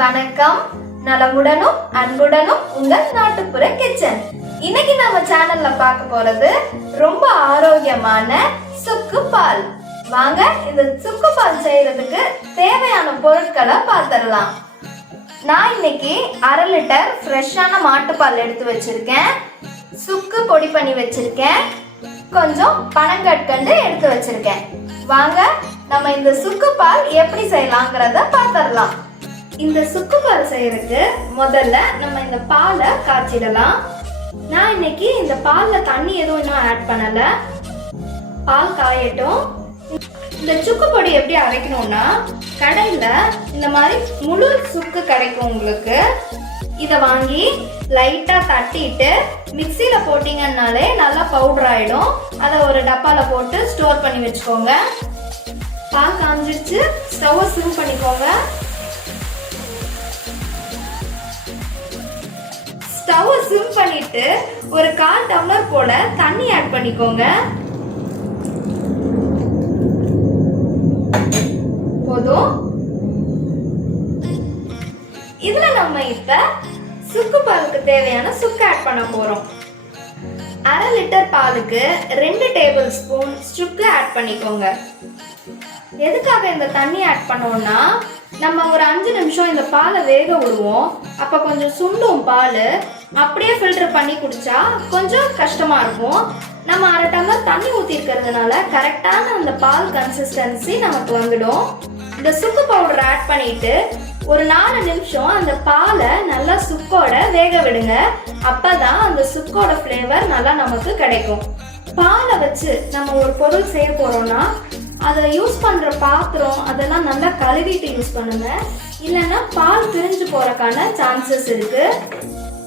வணக்கம். நலமுடனும் அன்புடனும் உங்கள் நாட்டுப்புற கிச்சன். இன்னைக்கு நம்ம சேனல்ல பார்க்க போறது ரொம்ப ஆரோக்கியமான சுக்கு பால். வாங்க இந்த சுக்கு பால் செய்யறதுக்கு தேவையான பொருட்களை பார்த்துடலாம். நான் இன்னைக்கு 1/2 லிட்டர் ஃப்ரெஷ்ஷான மாட்டுப்பால் எடுத்து வச்சிருக்கேன். சுக்கு பொடி பண்ணி வச்சிருக்கேன். கொஞ்சம் பனங்கற்கண்டு எடுத்து வச்சிருக்கேன். வாங்க நம்ம இந்த சுக்கு பால் எப்படி செய்யலாங்கிறத பார்த்துடலாம். இந்த சுக்கு பால் செய்யறதுக்கு முதல்ல நம்ம இந்த பாலை காய்ச்சிடலாம். நான் இன்னைக்கு இந்த பால்ல தண்ணி எதுவும் இன்னும் ஆட் பண்ணல. பால் காயட்டும். இந்த சுக்கு பொடி எப்படி அரைக்கணும்னா, கடையில இந்த மாதிரி முழு சுக்கு கிடைக்கும் உங்களுக்கு. இதை வாங்கி லைட்டா தட்டிட்டு மிக்சியில போட்டீங்கன்னாலே நல்லா பவுடர் ஆயிடும். அதை ஒரு டப்பால போட்டு ஸ்டோர் பண்ணி வச்சுக்கோங்க. பால் காஞ்சிடுச்சு, ஸ்டவ்வை சிம் பண்ணிக்கோங்க. ஸ்டவ்வை சிம் பண்ணிட்டு ஒரு 1/4 டம்ளர் போல தண்ணி ஆட் பண்ணிக்கோங்க. போதும். இதுல நம்ம இப்ப சுக்கு பாலுக்கு தேவையான சுக்கு ஆட் பண்ண போறோம். 1/2 லிட்டர் பாலுக்கு 2 டேபிள் ஸ்பூன் சுக்கு ஆட் பண்ணிக்கோங்க. எதுக்காக இந்த தண்ணி ஆட் பண்ணோம்னா, நம்ம ஒரு 5 நிமிஷம் இந்த பாலை வேக விடுவோம். அப்ப கொஞ்சம் சுண்டும் பால். அப்படியே ஃபில்டர் பண்ணி குடிச்சா கொஞ்சம் கஷ்டமா இருக்கும். நம்ம 1/2 டம்ளர் தண்ணி ஊற்றி இருக்கிறதுனால கரெக்டான அந்த பால் கன்சிஸ்டன்சி நமக்கு வந்துடும். இந்த சுக்கு பவுடர் ஆட் பண்ணிட்டு ஒரு 4 நிமிஷம் அந்த பாலை நல்லா சுக்கோட வேக விடுங்க. அப்பதான் அந்த சுக்கோட ஃப்ளேவர் நல்லா நமக்கு கிடைக்கும். பாலை வச்சு நம்ம ஒரு பொருள் செய்ய போறோம்னா, அதை யூஸ் பண்ற பாத்திரம் அதெல்லாம் நல்லா கழுவிட்டு யூஸ் பண்ணுங்க. இல்லைன்னா பால் பிரிஞ்சு போறதுக்கான சான்சஸ் இருக்கு.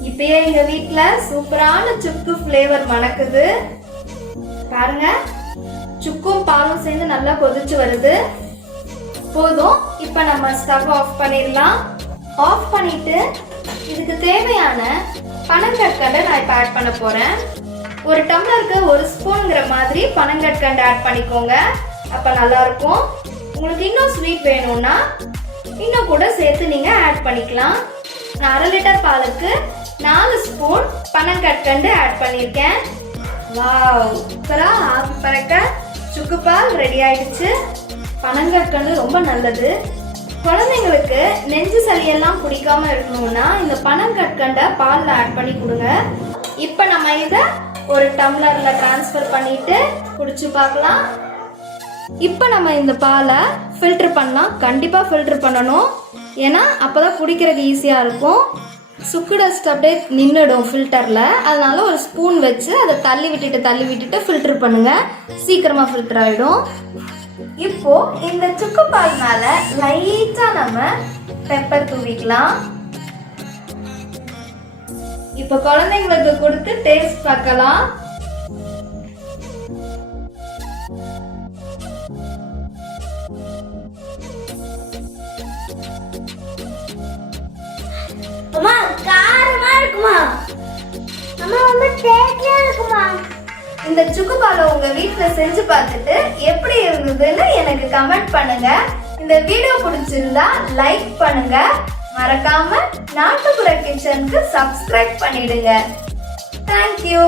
இப்பயே எங்க வீட்டுல சூப்பரான சுக்கு ஃப்ளேவர் மணக்குது பாருங்க. சுக்கும் பாலும் சேர்ந்து நல்லா கொதிச்சு வருது. போதும். இப்ப நம்ம ஸ்டவ் ஆஃப் பண்ணிடலாம். ஆஃப் பண்ணிட்டு இதுக்கு தேவையான பனங்கற்கண்டை நான் இப்ப ஆட் பண்ண போறேன். ஒரு டம்ளருக்கு 1 ஸ்பூன்ங்கிற மாதிரி பனங்கற்கண்டு ஆட் பண்ணிக்கோங்க. அப்ப நல்லா இருக்கும். உங்களுக்கு இன்னும் ஸ்வீட் வேணும்னா இன்னும் கூட சேர்த்து நீங்க ஆட் பண்ணிக்கலாம். நான் 1/2 லிட்டர் பாலுக்கு 4 ஸ்பூன் பனங்கற்கண்டு ஆட் பண்ணியிருக்கேன். வாவ், சூப்பரா ஆவி பறக்க சுக்கு பால் ரெடி ஆயிடுச்சு. பனங்கற்கண்டு ரொம்ப நல்லது. குழந்தைங்களுக்கு நெஞ்சு சளியெல்லாம் பிடிக்காம இருக்கணும்னா இந்த பனங்கற்கண்டை பால்ல ஆட் பண்ணி கொடுங்க. இப்ப நம்ம இதை ஒரு டம்ளர்ல டிரான்ஸ்ஃபர் பண்ணிட்டு குடிச்சு பார்க்கலாம். இப்ப நம்ம இந்த பாலை ஃபில்டர் பண்ணலாம். கண்டிப்பா ஃபில்டர் பண்ணணும். ஏன்னா அப்பதான் குடிக்கிறது ஈஸியா இருக்கும். சுக்கு டஸ்ட் அப்படியே நின்றுடும் ஃபில்டர்ல. அதனால ஒரு ஸ்பூன் வச்சு அதை தள்ளி விட்டுட்டு ஃபில்டர் பண்ணுங்க. சீக்கிரமா ஃபில்டர் ஆயிடும். இப்போ இந்த சுக்கு பால் மேல லைட்டா நம்ம பெப்பர் தூவிக்கலாம். இப்போ குழந்தைங்களுக்கு கொடுத்து டேஸ்ட் பார்க்கலாம். அம்மா காரமா இருக்குமா? அம்மா ரொம்ப டேஸ்டியா இருக்குமா? இந்த சுக்கு பாலை உங்க வீட்டுல செஞ்சு பார்த்துட்டு எப்படி இருந்ததுன்னு எனக்கு கமெண்ட் பண்ணுங்க. இந்த வீடியோ பிடிச்சிருந்தா லைக் பண்ணுங்க. மறக்காம நாட்டுப்புற கிச்சனுக்கு சப்ஸ்கிரைப் பண்ணிடுங்க. தேங்க்யூ.